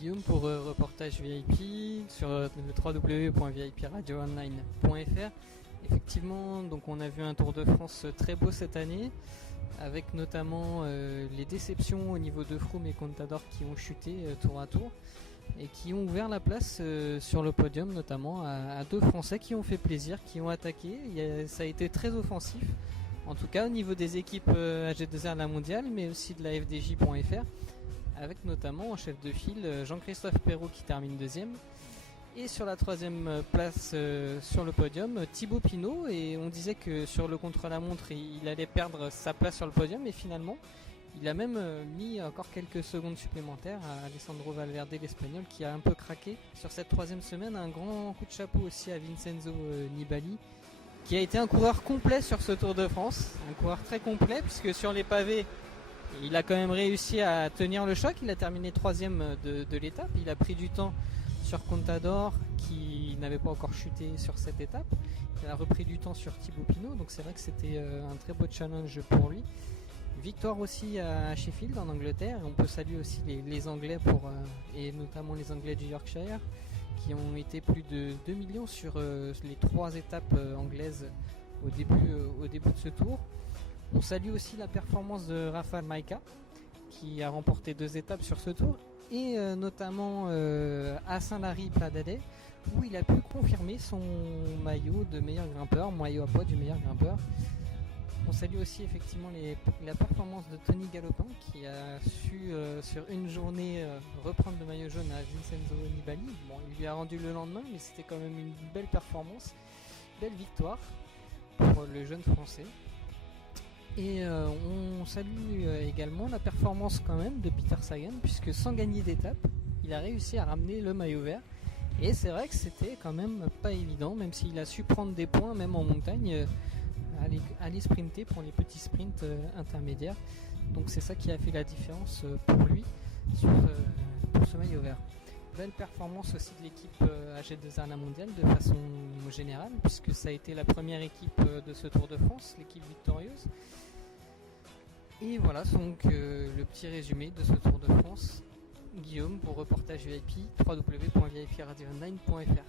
Guillaume pour reportage VIP sur le www.vipradio19.fr. Effectivement, donc on a vu un Tour de France très beau cette année, avec notamment les déceptions au niveau de Froome et Contador qui ont chuté tour à tour et qui ont ouvert la place sur le podium, notamment à deux Français qui ont fait plaisir, qui ont attaqué. Ça a été très offensif, en tout cas au niveau des équipes AG2R La Mondiale, mais aussi de la FDJ.fr, avec notamment en chef de file Jean-Christophe Perrault qui termine deuxième. Et sur la troisième place sur le podium, Thibaut Pinot, et on disait que sur le contre-la-montre il allait perdre sa place sur le podium, et finalement il a même mis encore quelques secondes supplémentaires à Alessandro Valverde, l'Espagnol, qui a un peu craqué sur cette troisième semaine. Un grand coup de chapeau aussi à Vincenzo Nibali, qui a été un coureur complet sur ce Tour de France, un coureur très complet, puisque sur les pavés il a quand même réussi à tenir le choc. Il a terminé troisième de l'étape, il a pris du temps sur Contador qui n'avait pas encore chuté sur cette étape. Il a repris du temps sur Thibaut Pinot, donc c'est vrai que c'était un très beau challenge pour lui. Victoire aussi à Sheffield en Angleterre, et on peut saluer aussi les Anglais et notamment les Anglais du Yorkshire qui ont été plus de 2 millions sur les 3 étapes anglaises au début de ce tour. On salue aussi la performance de Rafał Majka qui a remporté 2 étapes sur ce tour, et notamment à Saint-Lary-Pladelles, où il a pu confirmer son maillot de meilleur grimpeur, maillot à poids du meilleur grimpeur. On salue aussi effectivement la performance de Tony Galopin, qui a su sur une journée reprendre le maillot jaune à Vincenzo Nibali. Bon, il lui a rendu le lendemain, mais c'était quand même une belle performance, belle victoire pour le jeune français. Et on salue également la performance quand même de Peter Sagan, puisque sans gagner d'étape, il a réussi à ramener le maillot vert. Et c'est vrai que c'était quand même pas évident, même s'il a su prendre des points, même en montagne, aller sprinter pour les petits sprints intermédiaires. Donc c'est ça qui a fait la différence pour lui pour ce maillot vert. Belle performance aussi de l'équipe AG2R La Mondiale de façon générale, puisque ça a été la première équipe de ce Tour de France, l'équipe victorieuse. Et voilà donc le petit résumé de ce Tour de France. Guillaume pour reportage VIP, www.vipradio9.fr.